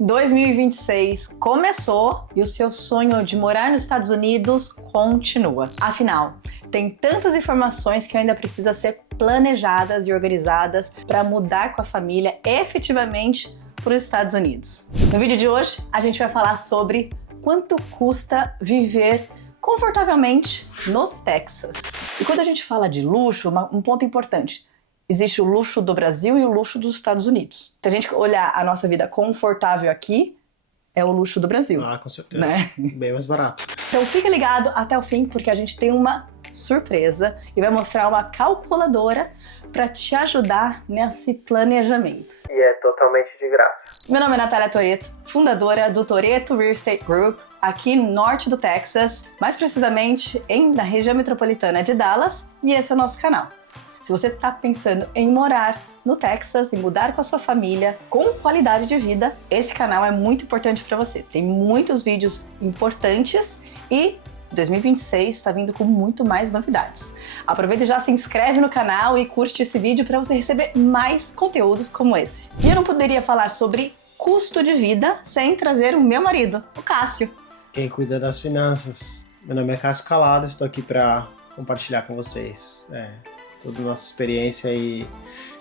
2026 começou e o seu sonho de morar nos Estados Unidos continua. Afinal, tem tantas informações que ainda precisam ser planejadas e organizadas para mudar com a família efetivamente para os Estados Unidos. No vídeo de hoje, a gente vai falar sobre quanto custa viver confortavelmente no Texas. E quando a gente fala de luxo, um ponto importante. Existe o luxo do Brasil e o luxo dos Estados Unidos. Se a gente olhar a nossa vida confortável aqui, é o luxo do Brasil. Ah, com certeza. Né? Bem mais barato. Então fica ligado até o fim, porque a gente tem uma surpresa e vai mostrar uma calculadora para te ajudar nesse planejamento. E é totalmente de graça. Meu nome é Natália Toretto, fundadora do Toretto Real Estate Group, aqui no norte do Texas, mais precisamente na região metropolitana de Dallas, e esse é o nosso canal. Se você está pensando em morar no Texas e mudar com a sua família com qualidade de vida, esse canal é muito importante para você. Tem muitos vídeos importantes e 2026 está vindo com muito mais novidades. Aproveita e já se inscreve no canal e curte esse vídeo para você receber mais conteúdos como esse. E eu não poderia falar sobre custo de vida sem trazer o meu marido, o Cássio. Quem cuida das finanças. Meu nome é Cássio Calado, estou aqui para compartilhar com vocês toda a nossa experiência e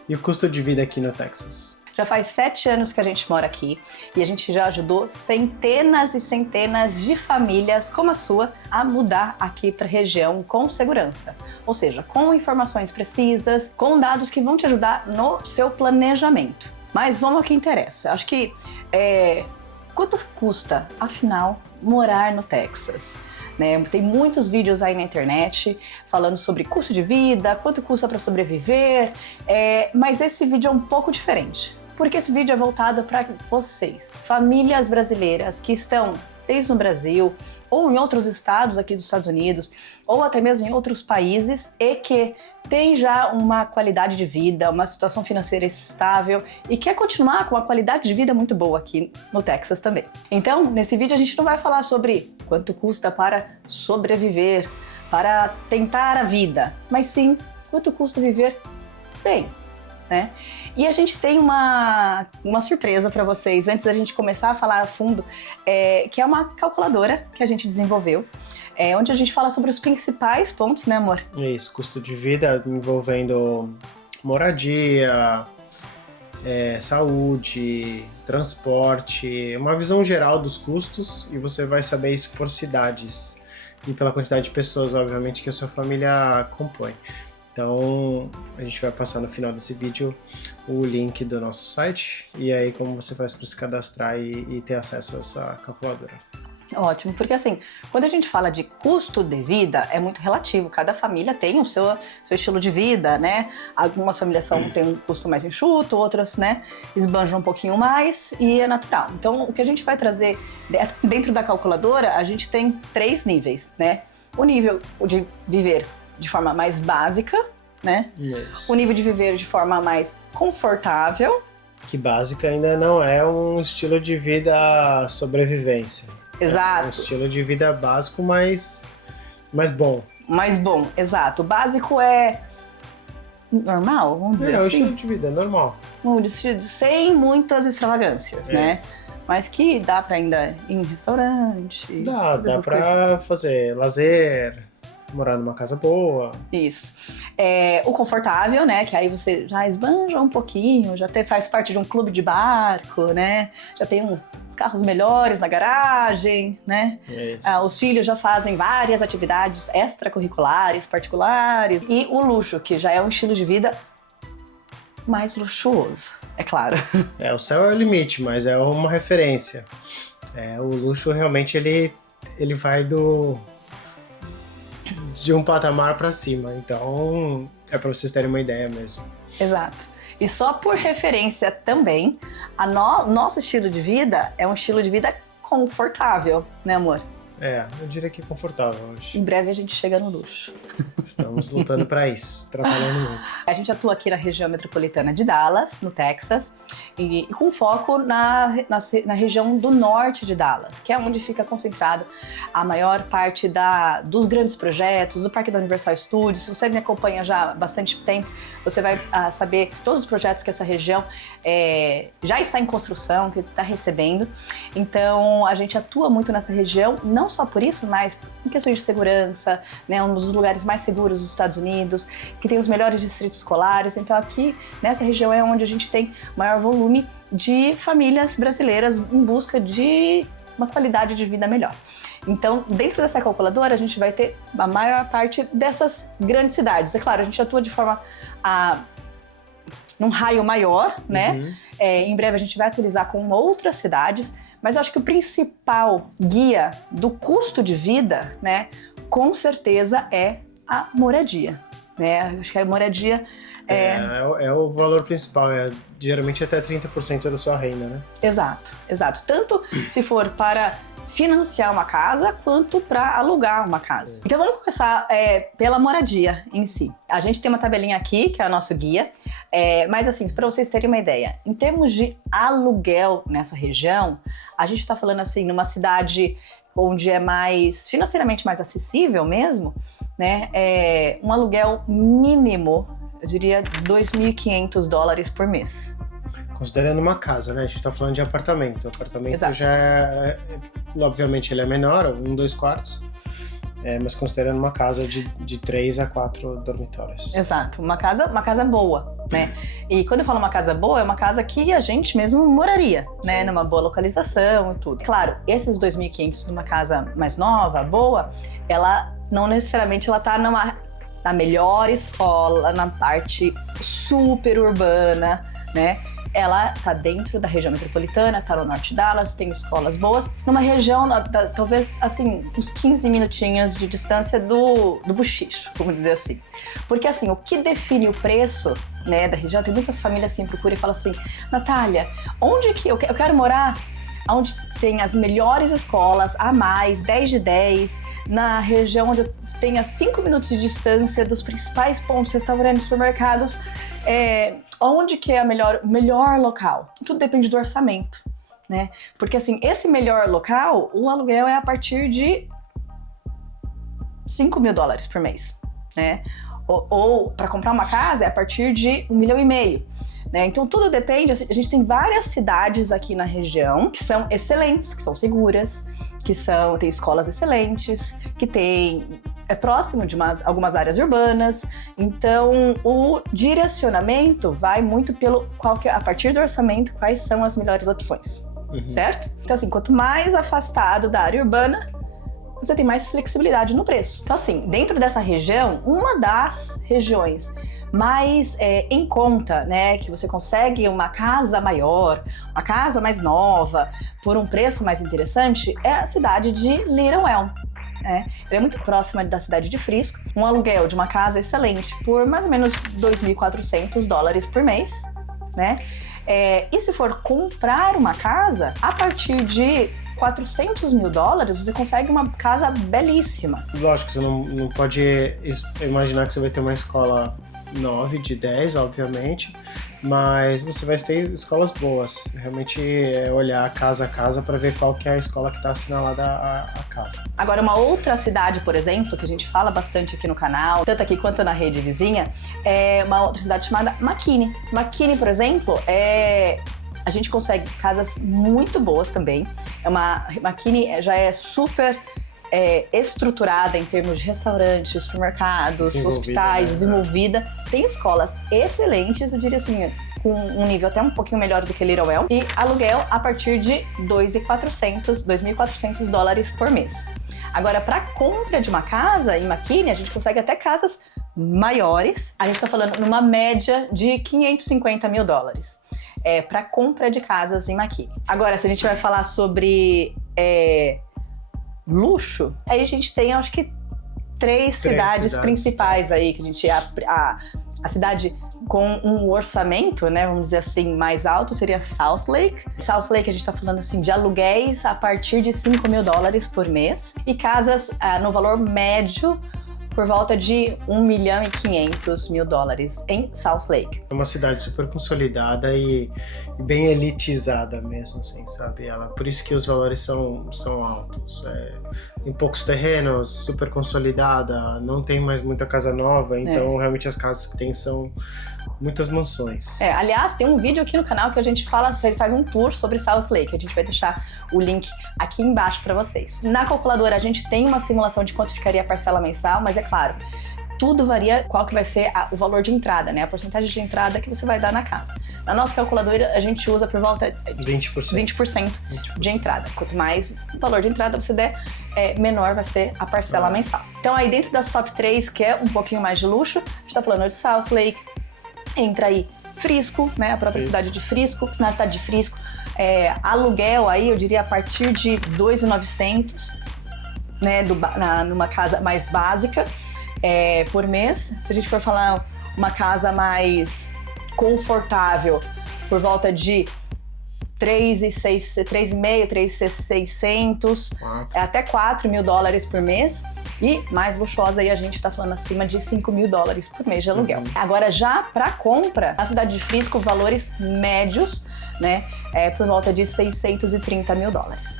o custo de vida aqui no Texas. Já faz 7 anos que a gente mora aqui e a gente já ajudou centenas e centenas de famílias como a sua a mudar aqui para a região com segurança. Ou seja, com informações precisas, com dados que vão te ajudar no seu planejamento. Mas vamos ao que interessa. Acho que quanto custa, afinal, morar no Texas? Tem muitos vídeos aí na internet falando sobre custo de vida, quanto custa para sobreviver, mas esse vídeo é um pouco diferente, porque esse vídeo é voltado para vocês, famílias brasileiras que estão desde no Brasil ou em outros estados aqui dos Estados Unidos ou até mesmo em outros países e que tem já uma qualidade de vida, uma situação financeira estável e quer continuar com uma qualidade de vida muito boa aqui no Texas também. Então, nesse vídeo a gente não vai falar sobre quanto custa para sobreviver, para tentar a vida, mas sim quanto custa viver bem, né? E a gente tem uma surpresa para vocês, antes da gente começar a falar a fundo, que é uma calculadora que a gente desenvolveu, onde a gente fala sobre os principais pontos, né, amor? Isso, custo de vida envolvendo moradia, saúde, transporte, uma visão geral dos custos, e você vai saber isso por cidades e pela quantidade de pessoas, obviamente, que a sua família compõe. Então, a gente vai passar no final desse vídeo o link do nosso site e aí como você faz para se cadastrar e ter acesso a essa calculadora. Ótimo, porque assim, quando a gente fala de custo de vida, é muito relativo. Cada família tem o seu estilo de vida, né? Algumas famílias têm um custo mais enxuto, outras, né, esbanjam um pouquinho mais e é natural. Então, o que a gente vai trazer dentro da calculadora, a gente tem 3 níveis, né? O nível de viver de forma mais básica, né? Isso. O nível de viver de forma mais confortável. Que básica ainda não é um estilo de vida sobrevivência. Exato. É um estilo de vida básico, mas bom. Mais bom, exato. O básico é normal, vamos dizer É um assim. estilo de vida normal. Sem muitas extravagâncias, né? Mas que dá pra ainda ir em restaurante. Dá essas pra coisas. fazer lazer, morar numa casa boa. Isso. O confortável, né? Que aí você já esbanja um pouquinho, já faz parte de um clube de barco, né? Já tem uns carros melhores na garagem, né? Isso. Os filhos já fazem várias atividades extracurriculares, particulares. E o luxo, que já é um estilo de vida mais luxuoso, é claro. O céu é o limite, mas é uma referência. O luxo realmente ele vai de um patamar para cima, então é para vocês terem uma ideia mesmo. Exato. E só por referência também, nosso estilo de vida é um estilo de vida confortável, né, amor? Eu diria que é confortável hoje. Em breve a gente chega no luxo. Estamos lutando para isso, trabalhando muito. A gente atua aqui na região metropolitana de Dallas, no Texas, e com foco na região do norte de Dallas, que é onde fica concentrado a maior parte dos grandes projetos, do Parque da Universal Studios. Se você me acompanha já há bastante tempo, você vai saber todos os projetos que essa região já está em construção, que está recebendo. Então, a gente atua muito nessa região, não só por isso, mas em questões de segurança, né, um dos lugares mais seguros dos Estados Unidos, que tem os melhores distritos escolares. Então, aqui nessa região é onde a gente tem maior volume de famílias brasileiras em busca de uma qualidade de vida melhor. Então, dentro dessa calculadora, a gente vai ter a maior parte dessas grandes cidades. É claro, a gente atua de forma num raio maior, né? Em breve a gente vai atualizar com outras cidades, mas eu acho que o principal guia do custo de vida, né, com certeza é a moradia, né? Eu acho que a moradia é o valor principal, geralmente até 30% da sua renda, né? Exato. Tanto se for para financiar uma casa, quanto para alugar uma casa. Então vamos começar pela moradia em si. A gente tem uma tabelinha aqui, que é o nosso guia, mas assim, para vocês terem uma ideia, em termos de aluguel nessa região, a gente está falando assim, numa cidade onde é financeiramente mais acessível mesmo, né? Um aluguel mínimo, eu diria $2.500 por mês. Considerando uma casa, né? A gente tá falando de apartamento. O apartamento Exato. já obviamente ele é menor, 1, 2 quartos, mas considerando uma casa de 3 a 4 dormitórios. Exato, uma casa boa, né? E quando eu falo uma casa boa, é uma casa que a gente mesmo moraria, né? Numa boa localização e tudo. Claro, esses 2.500 numa casa mais nova, boa, ela não necessariamente ela tá na melhor escola, na parte super urbana, né? Ela tá dentro da região metropolitana, tá no norte de Dallas, tem escolas boas, numa região, talvez, assim, uns 15 minutinhos de distância do Buchicho, vamos dizer assim. Porque, assim, o que define o preço, né, da região, tem muitas famílias que me procuram e falam assim, Natália, onde que eu quero morar? Onde tem as melhores escolas, a mais, 10 de 10, na região onde eu tenha 5 minutos de distância dos principais pontos, restaurantes, supermercados, onde que é o melhor local? Tudo depende do orçamento, né? Porque assim, esse melhor local, o aluguel é a partir de $5.000 por mês, né? Ou para comprar uma casa é a partir de $1,5 milhão. Né? Então tudo depende, a gente tem várias cidades aqui na região que são excelentes, que são seguras, tem escolas excelentes, que é próximo de algumas áreas urbanas. Então o direcionamento vai muito a partir do orçamento, quais são as melhores opções, certo? Então assim, quanto mais afastado da área urbana, você tem mais flexibilidade no preço. Então assim, dentro dessa região, uma das regiões mais em conta, né, que você consegue uma casa maior, uma casa mais nova, por um preço mais interessante, é a cidade de Little Elm. Ela é muito próxima da cidade de Frisco. Um aluguel de uma casa excelente por mais ou menos $2.400 por mês, né? E se for comprar uma casa, a partir de $400 mil, você consegue uma casa belíssima. Lógico, você não pode imaginar que você vai ter uma escola 9 de 10, obviamente, mas você vai ter escolas boas. Realmente olhar casa a casa para ver qual que é a escola que está assinalada a casa. Agora, uma outra cidade, por exemplo, que a gente fala bastante aqui no canal, tanto aqui quanto na rede vizinha, é uma outra cidade chamada McKinney. McKinney, por exemplo, a gente consegue casas muito boas também. McKinney já é super estruturada em termos de restaurantes, supermercados, hospitais, desenvolvida. Tem escolas excelentes, eu diria assim, com um nível até um pouquinho melhor do que Little Elm, e aluguel a partir de $2.400 por mês. Agora, para compra de uma casa em McKinney, a gente consegue até casas maiores. A gente está falando numa média de $550 mil. Para compra de casas em McKinney. Agora, se a gente vai falar sobre luxo, aí a gente tem, acho que, três cidades principais aí, que a gente... A cidade com um orçamento, né, vamos dizer assim, mais alto seria South Lake. South Lake a gente tá falando assim de aluguéis a partir de $5.000 por mês e casas no valor médio por volta de 1.500.000 dólares em South Lake. É uma cidade super consolidada e bem elitizada mesmo, assim, sabe? Por isso que os valores são altos. Tem poucos terrenos, super consolidada, não tem mais muita casa nova, então realmente as casas que tem são muitas mansões. Aliás, tem um vídeo aqui no canal que a gente faz um tour sobre South Lake. A gente vai deixar o link aqui embaixo para vocês. Na calculadora a gente tem uma simulação de quanto ficaria a parcela mensal, mas é claro, tudo varia qual que vai ser o valor de entrada, né? A porcentagem de entrada que você vai dar na casa. Na nossa calculadora a gente usa por volta de 20% de entrada. Quanto mais valor de entrada você der, menor vai ser a parcela mensal. Então aí dentro das top 3, que é um pouquinho mais de luxo, a gente tá falando de South Lake, entra aí Frisco, né? A própria cidade de Frisco. Na cidade de Frisco, aluguel aí, eu diria, a partir de 2.900, né? Numa casa mais básica, por mês. Se a gente for falar uma casa mais confortável, por volta de 3.500, 3.600, até 4.000 dólares por mês. E mais luxuosa aí a gente tá falando acima de 5.000 dólares por mês de aluguel. Agora já para compra, na cidade de Frisco, valores médios, né, por volta de 630.000 dólares.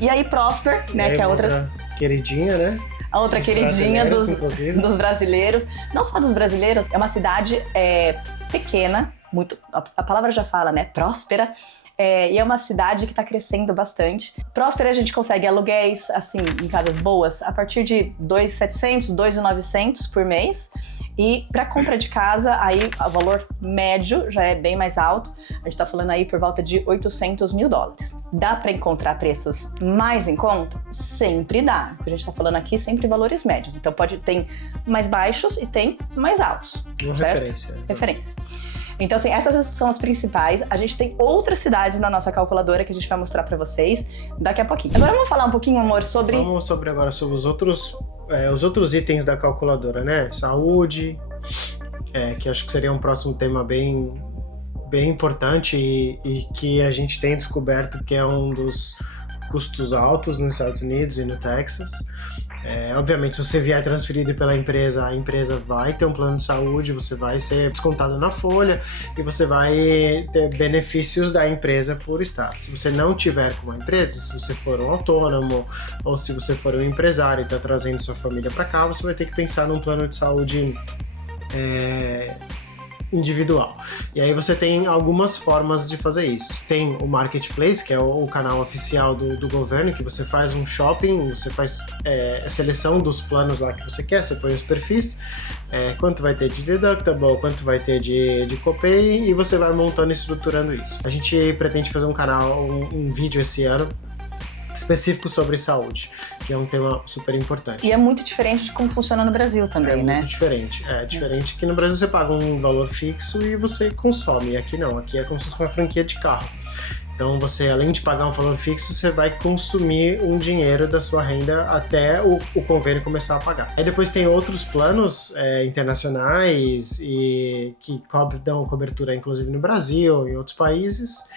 E aí Prosper, né, que é outra queridinha, né? A outra queridinha dos brasileiros. Não só dos brasileiros, é uma cidade pequena, muito, a palavra já fala, né, próspera. E é uma cidade que está crescendo bastante. Próspera, a gente consegue aluguéis, assim, em casas boas, a partir de 2.700, 2.900 por mês. E para compra de casa, aí o valor médio já é bem mais alto. A gente tá falando aí por volta de 800.000 dólares. Dá para encontrar preços mais em conta? Sempre dá. O que a gente tá falando aqui sempre valores médios. Então tem mais baixos e tem mais altos. Uma certo? Referência. Então, assim, essas são as principais. A gente tem outras cidades na nossa calculadora que a gente vai mostrar pra vocês daqui a pouquinho. Agora vamos falar um pouquinho, amor, sobre... Vamos agora sobre os outros itens da calculadora, né? Saúde, que acho que seria um próximo tema bem importante e que a gente tem descoberto que é um dos custos altos nos Estados Unidos e no Texas. Obviamente, se você vier transferido pela empresa, a empresa vai ter um plano de saúde, você vai ser descontado na folha e você vai ter benefícios da empresa por estar. Se você não tiver com uma empresa, se você for um autônomo ou se você for um empresário e está trazendo sua família para cá, você vai ter que pensar num plano de saúde individual. E aí você tem algumas formas de fazer isso. Tem o Marketplace, que é o canal oficial do governo, que você faz um shopping, você faz a seleção dos planos lá que você quer, você põe os perfis, quanto vai ter de deductible, quanto vai ter de copay, e você vai montando e estruturando isso. A gente pretende fazer um vídeo esse ano específico sobre saúde, que é um tema super importante. E é muito diferente de como funciona no Brasil também, né? É muito diferente. É diferente que no Brasil você paga um valor fixo e você consome. E aqui não, aqui é como se fosse uma franquia de carro. Então você, além de pagar um valor fixo, você vai consumir um dinheiro da sua renda até o convênio começar a pagar. Aí depois tem outros planos internacionais e que dão cobertura inclusive no Brasil e em outros países.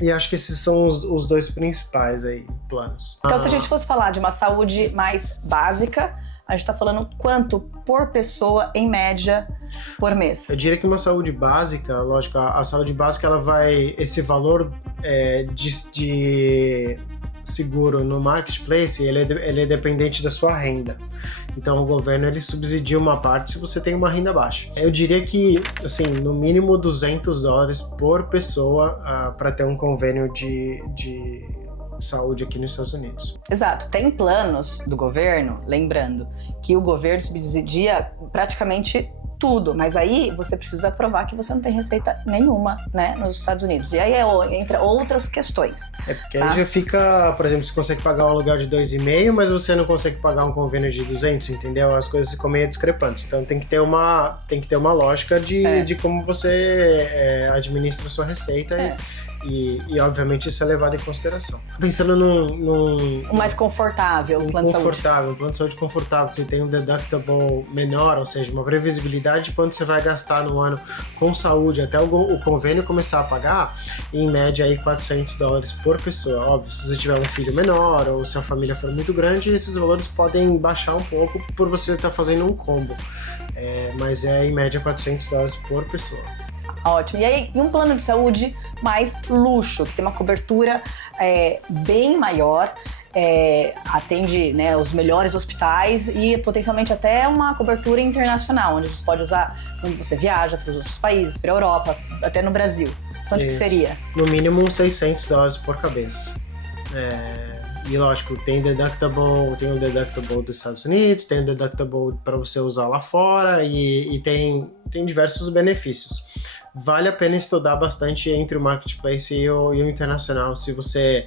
E acho que esses são os dois principais aí, planos. Então, se a gente fosse falar de uma saúde mais básica, a gente tá falando quanto por pessoa, em média, por mês? Eu diria que uma saúde básica, lógico, a saúde básica, ela vai... Esse valor de seguro no Marketplace, ele é dependente da sua renda. Então o governo ele subsidia uma parte se você tem uma renda baixa. Eu diria que, assim, no mínimo $200 por pessoa para ter um convênio de saúde aqui nos Estados Unidos. Exato. Tem planos do governo, lembrando, que o governo subsidia praticamente tudo, mas aí você precisa provar que você não tem receita nenhuma, né, nos Estados Unidos. E aí entra outras questões. Porque aí já fica, por exemplo, você consegue pagar um aluguel de 2,5, mas você não consegue pagar um convênio de 200, entendeu? As coisas ficam meio discrepantes. Então tem que ter uma lógica de como você administra a sua receita E obviamente isso é levado em consideração. Pensando O mais confortável, o plano de saúde. Um plano de saúde confortável, que tem um deductible menor, ou seja, uma previsibilidade de quanto você vai gastar no ano com saúde, até o convênio começar a pagar, em média aí $400 por pessoa. Óbvio, se você tiver um filho menor ou se a família for muito grande, esses valores podem baixar um pouco por você estar fazendo um combo. Mas é em média $400 por pessoa. Ótimo. E aí, um plano de saúde mais luxo, que tem uma cobertura bem maior, atende, né, os melhores hospitais e potencialmente até uma cobertura internacional, onde você pode usar quando você viaja para os outros países, para a Europa, até no Brasil. Quanto que seria? No mínimo $600 por cabeça. E lógico, tem o deductible dos Estados Unidos, tem o deductible para você usar lá fora e tem diversos benefícios. Vale a pena estudar bastante entre o marketplace e o internacional se você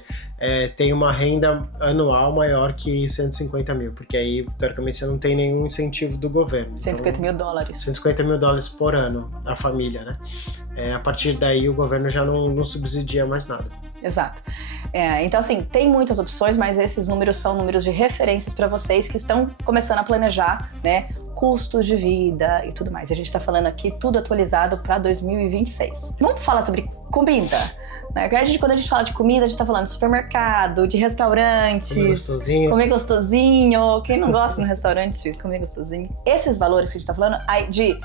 tem uma renda anual maior que 150 mil, porque aí, teoricamente, você não tem nenhum incentivo do governo. 150 mil dólares. 150 mil dólares por ano, a família, né? A partir daí, o governo já não subsidia mais nada. Exato. Então, assim, tem muitas opções, mas esses números são números de referências para vocês que estão começando a planejar, né, custos de vida e tudo mais. A gente está falando aqui tudo atualizado para 2026. Vamos falar sobre comida, né? Quando a gente fala de comida, a gente está falando de supermercado, de restaurantes. Comer gostosinho. Quem não gosta no restaurante comer gostosinho? Esses valores que a gente está falando de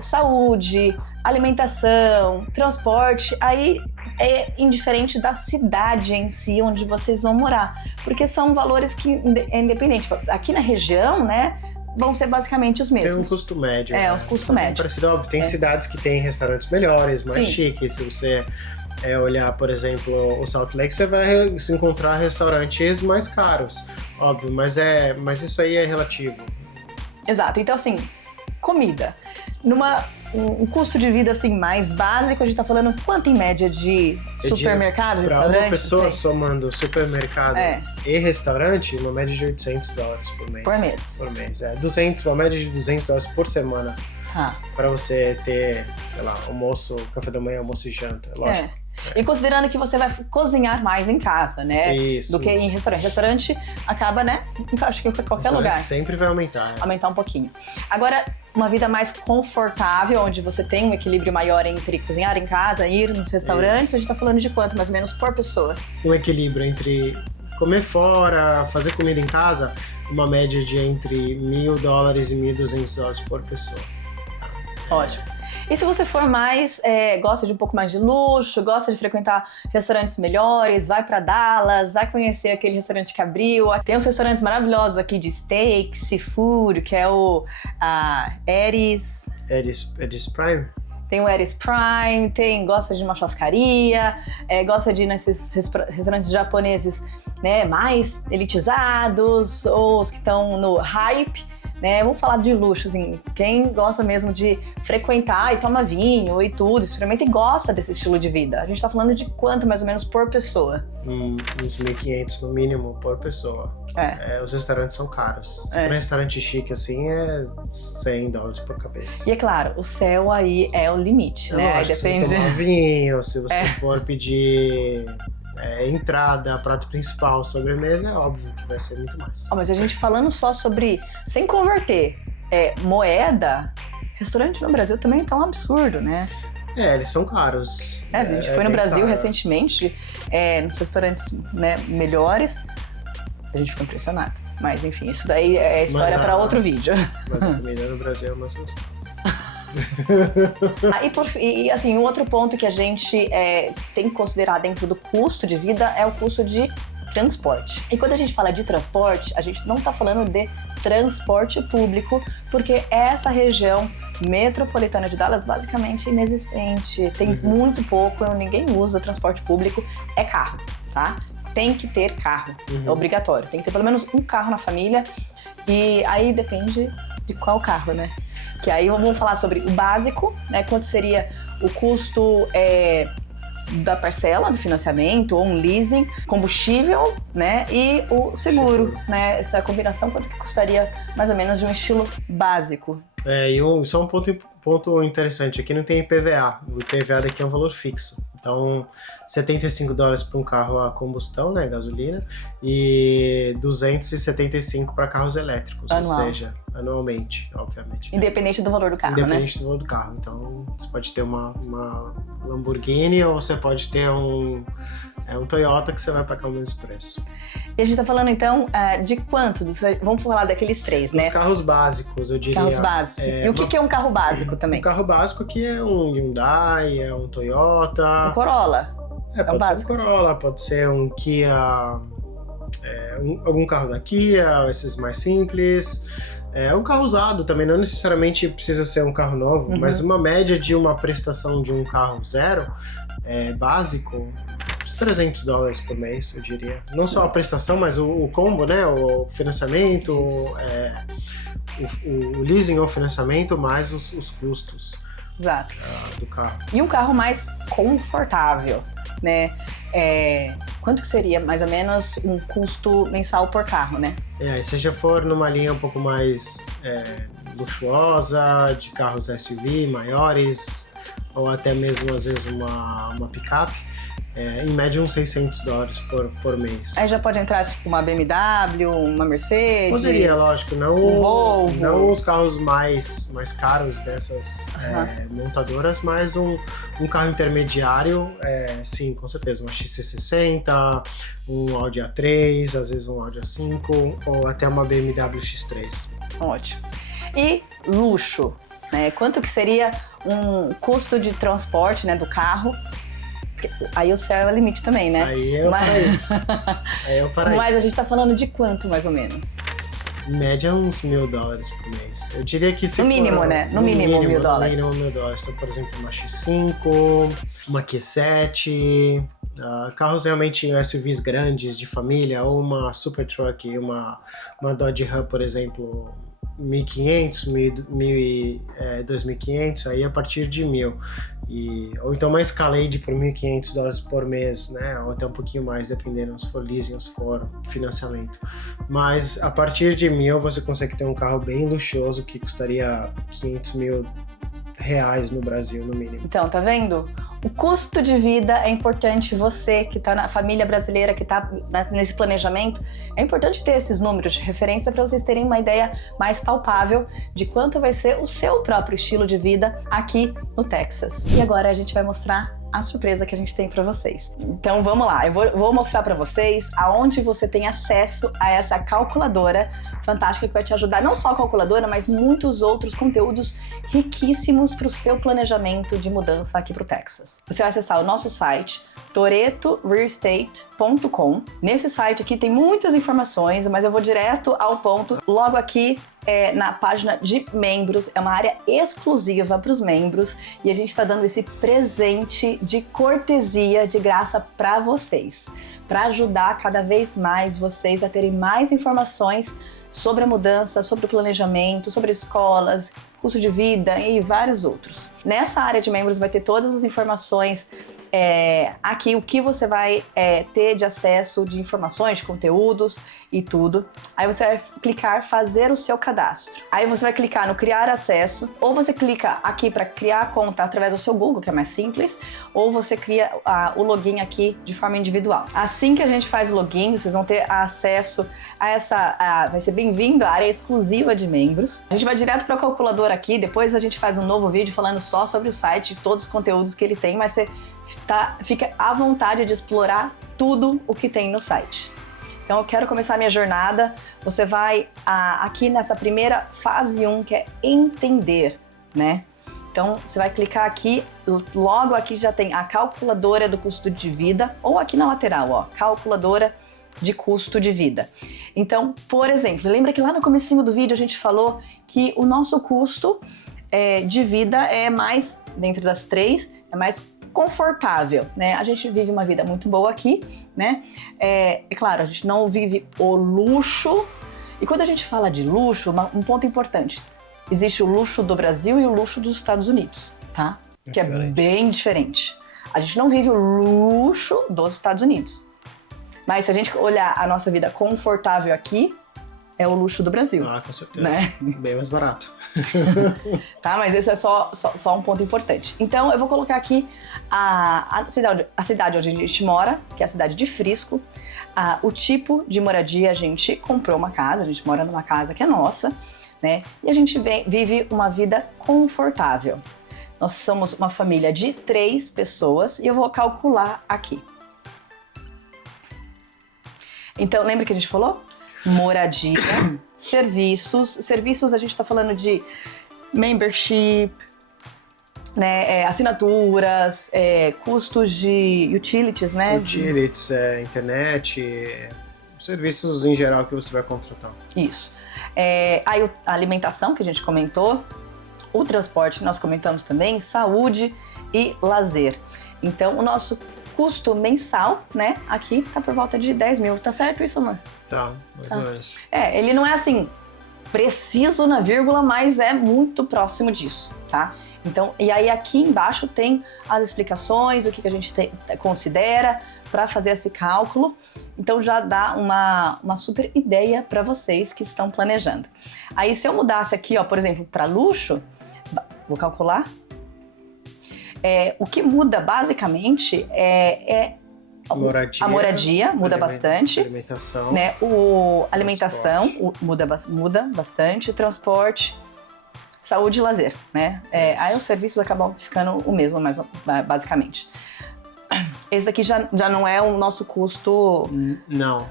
saúde, alimentação, transporte, aí é indiferente da cidade em si onde vocês vão morar, porque são valores que é independente. Aqui na região, né, vão ser basicamente os mesmos. Tem um custo médio. Um custo médio. Parecido, óbvio, tem cidades que têm restaurantes melhores, mais chiques. Se você olhar, por exemplo, o Salt Lake, você vai se encontrar restaurantes mais caros, óbvio, mas isso aí é relativo. Exato. Então, assim, comida. Um custo de vida assim mais básico, a gente tá falando quanto em média de supermercado, restaurante? Para uma pessoa somando supermercado e restaurante, uma média de $800 por mês. Por mês. Por mês, uma média de $200 por semana. Para você ter, sei lá, almoço, café da manhã, almoço e janta, lógico. E considerando que você vai cozinhar mais em casa, né? Isso. Do que em restaurante. Restaurante acaba, né? Acho que em qualquer lugar. Sempre vai aumentar. Aumentar um pouquinho. Agora, uma vida mais confortável, onde você tem um equilíbrio maior entre cozinhar em casa e ir nos restaurantes, a gente tá falando de quanto, mais ou menos, por pessoa? Um equilíbrio entre comer fora, fazer comida em casa, uma média de entre $1.000 e $1.200 por pessoa. Ótimo. E se você for mais, gosta de um pouco mais de luxo, gosta de frequentar restaurantes melhores, vai pra Dallas, vai conhecer aquele restaurante que abriu. Tem uns restaurantes maravilhosos aqui de steak, seafood, que é o Eris Prime? Tem o Eris Prime, gosta de uma churrascaria, gosta de ir nesses restaurantes japoneses, né, mais elitizados, ou os que estão no hype. Vamos falar de luxo, assim, quem gosta mesmo de frequentar e toma vinho e tudo, experimenta e gosta desse estilo de vida. A gente tá falando de quanto, mais ou menos, por pessoa? Uns 1.500 no mínimo por pessoa. Os restaurantes são caros. Se for um restaurante chique, assim, é $100 por cabeça. E é claro, o céu aí é o limite, né? Aí depende. Se você tomar vinho, se você for pedir entrada, prato principal, sobremesa, é óbvio que vai ser muito mais. Mas a gente falando só sobre, sem converter, moeda, restaurante no Brasil também tá um absurdo, né? Eles são caros. A gente foi no Brasil recentemente, nos restaurantes, né, melhores, a gente ficou impressionado. Mas enfim, isso daí é história para outro vídeo. Mas a comida no Brasil é mais gostosa. E assim, um outro ponto que a gente tem que considerar dentro do custo de vida é o custo de transporte. E quando a gente fala de transporte, a gente não está falando de transporte público, porque essa região metropolitana de Dallas basicamente é inexistente, tem muito pouco, ninguém usa transporte público, é carro, tá? Tem que ter carro, é obrigatório, tem que ter pelo menos um carro na família, e aí depende de qual carro, né? Que aí vamos falar sobre o básico, né? Quanto seria o custo da parcela, do financiamento, ou um leasing, combustível, né? E o seguro, né? Essa combinação, quanto que custaria mais ou menos de um estilo básico? E só um ponto ponto interessante, aqui não tem IPVA. O IPVA daqui é um valor fixo. Então, $75 para um carro a combustão, né, gasolina, e 275 para carros elétricos, Anual. ou seja, anualmente, obviamente. Independente do valor do carro, Independente do valor do carro. Então, você pode ter uma Lamborghini ou você pode ter um Toyota que você vai pagar o mesmo preço. E a gente tá falando, então, de quanto? Vamos falar daqueles três, né? Os carros básicos, eu diria. Carros básicos. E o que é um carro básico também? Um carro básico aqui é um Hyundai, é um Toyota. Um Corolla. Pode ser um Corolla, pode ser um Kia, algum carro da Kia, esses mais simples. Um carro usado também, não necessariamente precisa ser um carro novo, mas uma média de uma prestação de um carro zero, básico, uns $300 por mês, eu diria. Não só a prestação, mas o combo, né? O financiamento, o leasing ou financiamento, mais os custos. Exato. Do carro. E um carro mais confortável, né? Quanto que seria, mais ou menos, um custo mensal por carro, né? Se já for numa linha um pouco mais luxuosa, de carros SUV maiores, ou até mesmo, às vezes, uma picape, em média uns $600 por mês. Aí já pode entrar, tipo, uma BMW, uma Mercedes... Poderia, lógico. Não, um Volvo. Não os carros mais caros dessas montadoras, mas um carro intermediário, sim, com certeza. Uma XC60, um Audi A3, às vezes um Audi A5, ou até uma BMW X3. Ótimo. E luxo, né? Quanto que seria um custo de transporte, né, do carro? Aí o céu é o limite também, né? Aí é o paraíso. Aí é o paraíso. Mas a gente tá falando de quanto, mais ou menos? Em média, uns $1.000 por mês. Eu diria que se no mínimo, for, né? No mínimo $1.000. No mínimo $1.000. Então, por exemplo, uma X5, uma Q7, carros realmente SUVs grandes de família, ou uma Super Truck, uma Dodge Ram, por exemplo, 1.500, 2.500, aí a partir de 1.000. Ou então uma Escalade por $1.500 por mês, né? Ou até um pouquinho mais, dependendo se for leasing ou se for financiamento. Mas a partir de 1.000 você consegue ter um carro bem luxuoso que custaria R$500.000 no Brasil, no mínimo. Então, tá vendo? O custo de vida é importante. Você que tá na família brasileira, que tá nesse planejamento, é importante ter esses números de referência para vocês terem uma ideia mais palpável de quanto vai ser o seu próprio estilo de vida aqui no Texas. E agora a gente vai mostrar a surpresa que a gente tem para vocês. Então vamos lá, eu vou mostrar para vocês aonde você tem acesso a essa calculadora fantástica que vai te ajudar, não só a calculadora, mas muitos outros conteúdos riquíssimos para o seu planejamento de mudança aqui para o Texas. Você vai acessar o nosso site, toretorealestate.com. Nesse site aqui tem muitas informações, mas eu vou direto ao ponto. Logo aqui na página de membros, é uma área exclusiva para os membros e a gente está dando esse presente de cortesia, de graça para vocês, para ajudar cada vez mais vocês a terem mais informações sobre a mudança, sobre o planejamento, sobre escolas, custo de vida e vários outros. Nessa área de membros vai ter todas as informações aqui, o que você vai ter de acesso de informações, de conteúdos e tudo. Aí você vai clicar fazer o seu cadastro. Aí você vai clicar no criar acesso, ou você clica aqui para criar a conta através do seu Google, que é mais simples, ou você cria o login aqui de forma individual. Assim que a gente faz o login, vocês vão ter acesso a vai ser bem-vindo à área exclusiva de membros. A gente vai direto para a calculadora aqui, depois a gente faz um novo vídeo falando só sobre o site, todos os conteúdos que ele tem, mas você fica à vontade de explorar tudo o que tem no site. Então eu quero começar a minha jornada. Você vai aqui nessa primeira fase 1, que é entender, né? Então você vai clicar aqui, logo aqui já tem a calculadora do custo de vida, ou aqui na lateral, ó, calculadora de custo de vida. Então, por exemplo, lembra que lá no comecinho do vídeo a gente falou que o nosso custo de vida é mais, dentro das três, é mais confortável, né? A gente vive uma vida muito boa aqui, né? É claro, a gente não vive o luxo. E quando a gente fala de luxo, um ponto importante, existe o luxo do Brasil e o luxo dos Estados Unidos, tá? Que é bem diferente. A gente não vive o luxo dos Estados Unidos. Mas se a gente olhar a nossa vida confortável aqui, é o luxo do Brasil. Ah, com certeza. Né? Bem mais barato. Tá? Mas esse é só um ponto importante. Então, eu vou colocar aqui a cidade onde a gente mora, que é a cidade de Frisco. O tipo de moradia, a gente comprou uma casa, a gente mora numa casa que é nossa, né? E a gente vive uma vida confortável. Nós somos uma família de 3 pessoas e eu vou calcular aqui. Então, lembra que a gente falou? Moradia, serviços a gente está falando de membership, né, assinaturas, custos de utilities, né? Utilities, internet, serviços em geral que você vai contratar. Isso. Aí a alimentação que a gente comentou, o transporte nós comentamos também, saúde e lazer. Então o nosso custo mensal, né, aqui tá por volta de 10 mil, tá certo isso, amor? Tá, mais ou menos. Ele não é assim, preciso na vírgula, mas é muito próximo disso, tá? Então, e aí aqui embaixo tem as explicações, o que a gente considera para fazer esse cálculo. Então já dá uma super ideia para vocês que estão planejando. Aí se eu mudasse aqui, ó, por exemplo, para luxo, vou calcular. O que muda basicamente a moradia muda bastante. Alimentação. Né? Alimentação muda bastante, transporte, saúde e lazer, né? Aí os serviços acabam ficando o mesmo, mas basicamente. Esse aqui já não é o nosso custo. Não.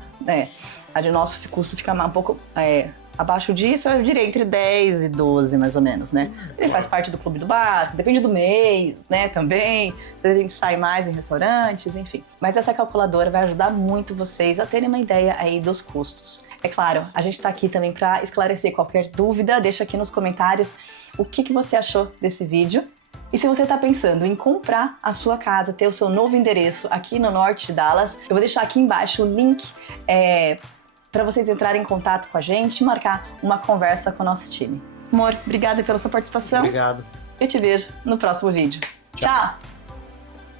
O nosso custo fica um pouco abaixo disso, eu diria entre 10 e 12, mais ou menos, né? Ele faz parte do Clube do Barco, depende do mês, né, também. A gente sai mais em restaurantes, enfim. Mas essa calculadora vai ajudar muito vocês a terem uma ideia aí dos custos. É claro, a gente tá aqui também para esclarecer qualquer dúvida. Deixa aqui nos comentários o que você achou desse vídeo. E se você está pensando em comprar a sua casa, ter o seu novo endereço aqui no norte de Dallas, eu vou deixar aqui embaixo o link para vocês entrarem em contato com a gente e marcar uma conversa com o nosso time. Amor, obrigada pela sua participação. Obrigado. Eu te vejo no próximo vídeo. Tchau!